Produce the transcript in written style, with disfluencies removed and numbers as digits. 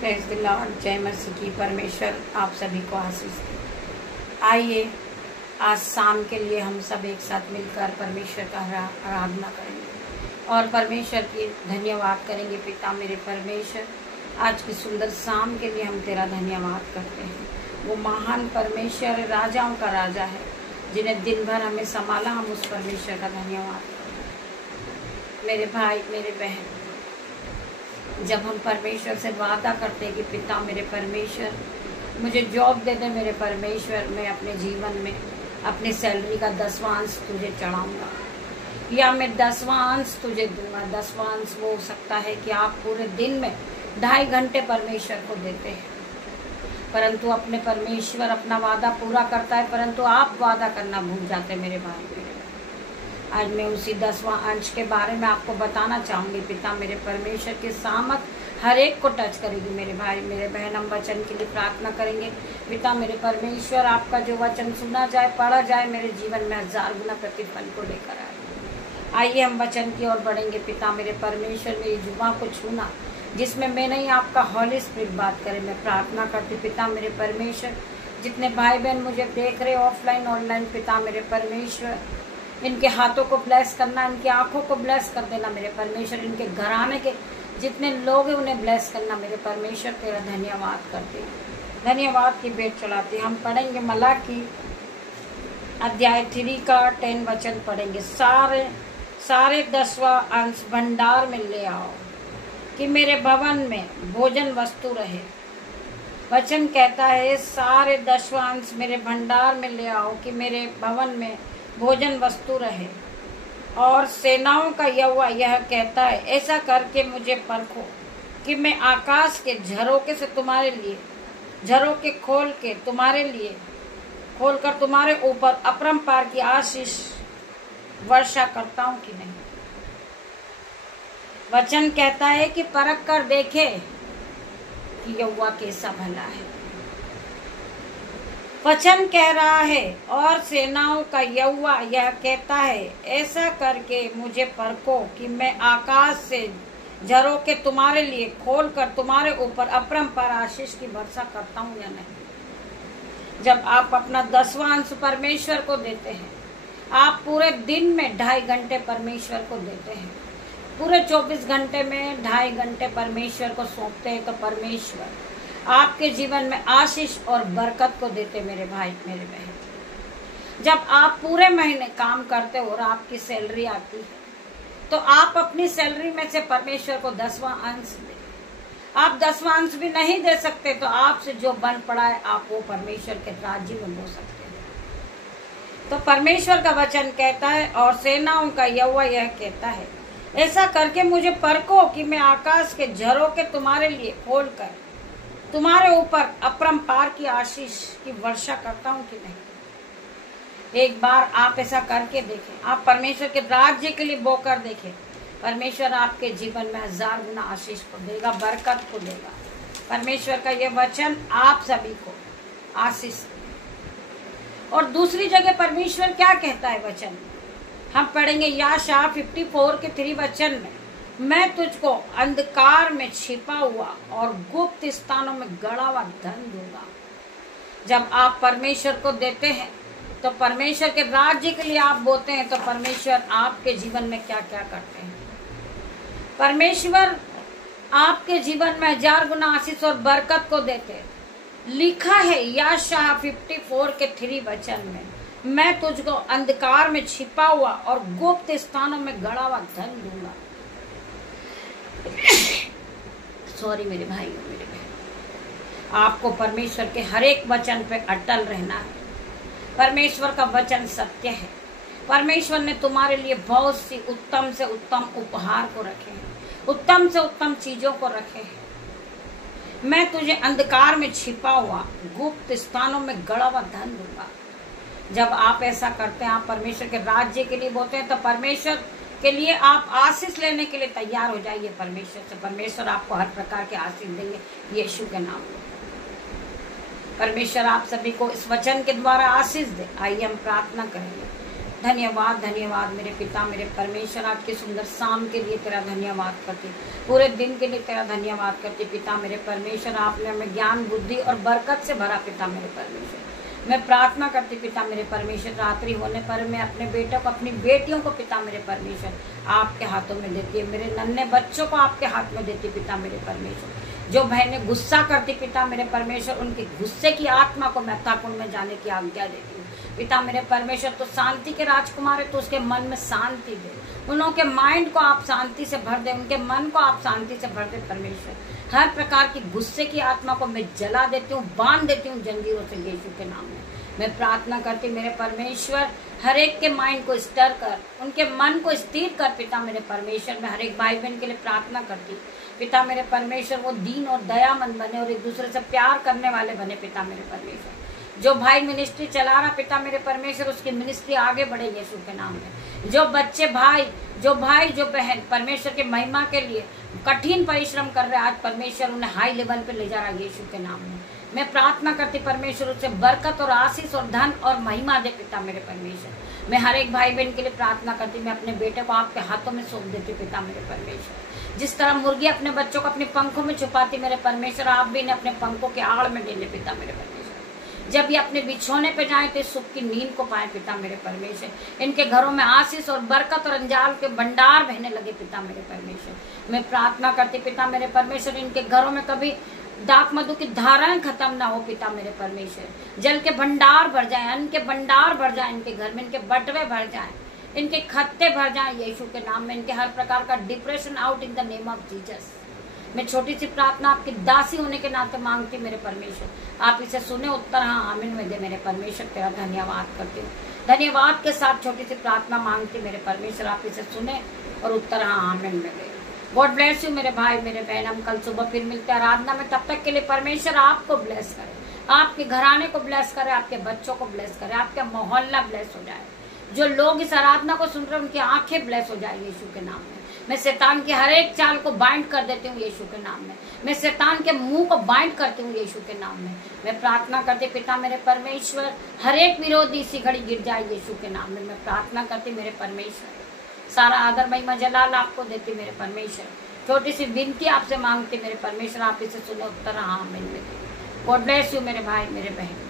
Praise the Lord. जय मसीह की। परमेश्वर आप सभी को आशीष दे। आइए आज शाम के लिए हम सब एक साथ मिलकर परमेश्वर का आराधना करेंगे और परमेश्वर की धन्यवाद करेंगे। पिता मेरे परमेश्वर, आज की सुंदर शाम के लिए हम तेरा धन्यवाद करते हैं। वो महान परमेश्वर राजाओं का राजा है, जिन्हें दिन भर हमें संभाला। हम उस परमेश्वर का धन्यवाद करें। मेरे भाई मेरे बहन, जब हम परमेश्वर से वादा करते हैं कि पिता मेरे परमेश्वर मुझे जॉब दे दे, मेरे परमेश्वर मैं अपने जीवन में अपनी सैलरी का 10वां अंश तुझे चढ़ाऊंगा, या मैं 10वां अंश तुझे दूंगा। 10वां अंश वो हो सकता है कि आप पूरे दिन में 2.5 घंटे परमेश्वर को देते हैं, परंतु अपने परमेश्वर अपना वादा पूरा करता है, परंतु आप वादा करना भूल जाते हैं। मेरे भाई मेरे, आज मैं उसी 10वां अंश के बारे में आपको बताना चाहूँगी। पिता मेरे परमेश्वर की सामत हर एक को टच करेगी। मेरे भाई मेरे बहन, हम वचन के लिए प्रार्थना करेंगे। पिता मेरे परमेश्वर, आपका जो वचन सुना जाए, पढ़ा जाए, मेरे जीवन में 1000 गुना प्रतिफल को लेकर आए। आइए हम वचन की ओर बढ़ेंगे। पिता मेरे परमेश्वर, मेरी जुबान को छूना जिसमें मैं नहीं, आपका हॉली स्पिरिट बात करे। मैं प्रार्थना करती पिता मेरे परमेश्वर, जितने भाई बहन मुझे देख रहे ऑफलाइन ऑनलाइन, पिता मेरे परमेश्वर इनके हाथों को ब्लेस करना, इनकी आंखों को ब्लेस कर देना। मेरे परमेश्वर इनके घराने के जितने लोग हैं उन्हें ब्लेस करना। मेरे परमेश्वर तेरा धन्यवाद करते हैं, धन्यवाद की भेंट चढ़ाते। हम पढ़ेंगे मलाकी अध्याय 3 का 10 वचन पढ़ेंगे। सारे 10वां अंश भंडार में ले आओ कि मेरे भवन में भोजन वस्तु रहे। वचन कहता है सारे 10वां अंश मेरे भंडार में ले आओ कि मेरे भवन में भोजन वस्तु रहे। और सेनाओं का यहोवा यह कहता है, ऐसा करके मुझे परखो कि मैं आकाश के झरोके से तुम्हारे लिए, झरोके खोल कर तुम्हारे ऊपर अपरंपार की आशीष वर्षा करता हूँ कि नहीं। वचन कहता है कि परख कर देखे कि यहोवा कैसा भला है। वचन कह रहा है और सेनाओं का यहोवा यह कहता है, ऐसा करके मुझे परखो कि मैं आकाश से झरोके तुम्हारे लिए खोल कर तुम्हारे ऊपर अपरंपार आशीष की वर्षा करता हूँ या नहीं। जब आप अपना 10वां अंश परमेश्वर को देते हैं, आप पूरे दिन में 2.5 घंटे परमेश्वर को देते हैं, पूरे 24 घंटे में 2.5 घंटे परमेश्वर को सौंपते हैं, तो परमेश्वर आपके जीवन में आशीष और बरकत को देते। मेरे भाई मेरे बहन, जब आप पूरे महीने काम करते हो और आपकी सैलरी आती है, तो आप अपनी सैलरी में से परमेश्वर को 10वां अंश दे। आप 10वां अंश भी नहीं दे सकते तो आपसे जो बन पड़ा है आप वो परमेश्वर के राज्य में हो सकते हैं। तो परमेश्वर का वचन कहता है और सेनाओं का यहोवा यह कहता है, ऐसा करके मुझे परखो कि मैं आकाश के झरोके तुम्हारे लिए खोल कर तुम्हारे ऊपर अपरंपार की आशीष की वर्षा करता हूँ कि नहीं। एक बार आप ऐसा करके देखें, आप परमेश्वर के राज्य के लिए बोकर देखें। परमेश्वर आपके जीवन में 1000 गुना आशीष को देगा, बरकत को देगा। परमेश्वर का ये वचन आप सभी को आशीष दे। और दूसरी जगह परमेश्वर क्या कहता है वचन, हम पढ़ेंगे यशायाह 54 के 3 वचन में, मैं तुझको अंधकार में छिपा हुआ और गुप्त स्थानों में गड़ा हुआ धन दूंगा। जब आप परमेश्वर को देते हैं तो परमेश्वर के राज्य के लिए आप बोते हैं, तो परमेश्वर आपके जीवन में क्या क्या करते हैं। परमेश्वर आपके जीवन में 1000 गुना आशीष और बरकत को देते हैं। लिखा है यशायाह 54 के 3 वचन में, मैं तुझको अंधकार में छिपा हुआ और गुप्त स्थानों में गड़ा हुआ धन दूंगा। सॉरी मेरे भाई मेरे बहन, आपको परमेश्वर के हर एक वचन पे अटल रहना है। परमेश्वर का वचन सत्य है। परमेश्वर ने तुम्हारे लिए बहुत सी उत्तम से उत्तम उपहार को रखे हैं, उत्तम से उत्तम चीजों को रखे हैं। मैं तुझे अंधकार में छिपा हुआ गुप्त स्थानों में गड़ा हुआ धन दूंगा। जब आप ऐसा करते हैं, आप परमेश्वर के राज्य के लिए बोलते हैं, तो परमेश्वर के लिए आप आशीष लेने के लिए तैयार हो जाइए परमेश्वर से। परमेश्वर आपको हर प्रकार के आशीष देंगे यीशु के नाम में। परमेश्वर आप सभी को इस वचन के द्वारा आशीष दे। आइए हम प्रार्थना करेंगे। धन्यवाद धन्यवाद मेरे पिता मेरे परमेश्वर, आपके सुंदर शाम के लिए तेरा धन्यवाद करती, पूरे दिन के लिए तेरा धन्यवाद करती पिता मेरे परमेश्वर। आपने हमें ज्ञान बुद्धि और बरकत से भरा पिता मेरे परमेश्वर। मैं प्रार्थना करती पिता मेरे परमेश्वर, रात्रि होने पर मैं अपने बेटों को अपनी बेटियों को पिता मेरे परमेश्वर आपके हाथों में देती है, मेरे नन्हे बच्चों को आपके हाथ में देती पिता मेरे परमेश्वर। जो बहनें गुस्सा करती पिता मेरे परमेश्वर, उनके गुस्से की आत्मा को मैं ताकुन में जाने की आज्ञा देती हूँ पिता मेरे परमेश्वर। तो शांति के राजकुमार है, तो उसके मन में शांति दे, उन्हों के माइंड को आप शांति से भर दे, उनके मन को आप शांति से भर दे परमेश्वर। हर प्रकार की गुस्से की आत्मा को मैं जला देती हूँ, बांध देती हूँ जंजीरों से यीशु के नाम में। मैं प्रार्थना करती मेरे परमेश्वर, हर एक के माइंड को स्टर कर, उनके मन को स्थिर कर पिता मेरे परमेश्वर। मैं हर एक भाई बहन के लिए प्रार्थना करती पिता मेरे परमेश्वर, वो दीन और दयामंद बने और एक दूसरे से प्यार करने वाले बने पिता मेरे परमेश्वर। जो भाई मिनिस्ट्री चला रहा पिता मेरे परमेश्वर, उसकी मिनिस्ट्री आगे बढ़े यीशु के नाम में। जो बच्चे भाई जो बहन परमेश्वर के महिमा के लिए कठिन परिश्रम कर रहे, आज परमेश्वर उन्हें हाई लेवल पे ले जा रहा है यीशु के नाम में। मैं प्रार्थना करती परमेश्वर उससे बरकत और आशीष और धन और महिमा दे पिता मेरे परमेश्वर। मैं हर एक भाई बहन के लिए प्रार्थना करती, मैं अपने बेटे को आपके हाथों में सौंप देती पिता मेरे परमेश्वर। जिस तरह मुर्गी अपने बच्चों को अपने पंखों में छुपाती मेरे परमेश्वर, आप भी इन्हें अपने पंखों के आड़ में ले ले पिता मेरे परमेश्वर। जब ये अपने बिछौने पे जाए तो सुख की नींद को पाए पिता मेरे परमेश्वर। इनके घरों में आशीष और बरकत और अंजाल के भंडार बहने लगे पिता मेरे परमेश्वर। मैं प्रार्थना करती पिता मेरे परमेश्वर, इनके घरों में कभी दाक मधु की धाराएं खत्म ना हो पिता मेरे परमेश्वर। जल के भंडार भर जाए, अन्न के भंडार भर जाए इनके घर में, इनके बटवे भर जाए, इनके खत्ते भर जाए यीशु के नाम में। इनके हर प्रकार का depression out in the name of Jesus. मैं छोटी सी प्रार्थना आपकी दासी होने के नाते मांगती मेरे परमेश्वर, आप इसे सुने, उत्तर हाँ आमीन में दे मेरे परमेश्वर। तेरा धन्यवाद करती हूँ, धन्यवाद के साथ छोटी सी प्रार्थना मांगती मेरे परमेश्वर, आप इसे सुने और उत्तर हाँ आमीन में दे। गॉड ब्लेस यू मेरे भाई मेरे बहन। हम कल सुबह फिर मिलते हैं आराधना में, तब तक के लिए परमेश्वर आपको ब्लेस करे, आपके घराने को ब्लेस करे, आपके बच्चों को ब्लेस करे, आपका मोहल्ला ब्लेस हो जाए। जो लोग इस आराधना को सुन रहे हैं उनकी आंखें ब्लेस हो जाए यीशु के नाम में। मैं शैतान की हर एक चाल को बाइंड कर देती हूँ यीशु के नाम में। मैं शैतान के मुंह को बाइंड करती हूँ यीशु के नाम में। मैं प्रार्थना करती पिता मेरे परमेश्वर, हर एक विरोधी इसी घड़ी गिर जाए यीशु के नाम में। मैं प्रार्थना करती मेरे परमेश्वर, सारा आदर महिमा जलाल आपको देती मेरे परमेश्वर। छोटी सी विनती आपसे मांगती मेरे परमेश्वर, आप इसे सुनो, उत्तर हाँ आमीन में दे। गॉड ब्लेस यू मेरे भाई मेरे बहन।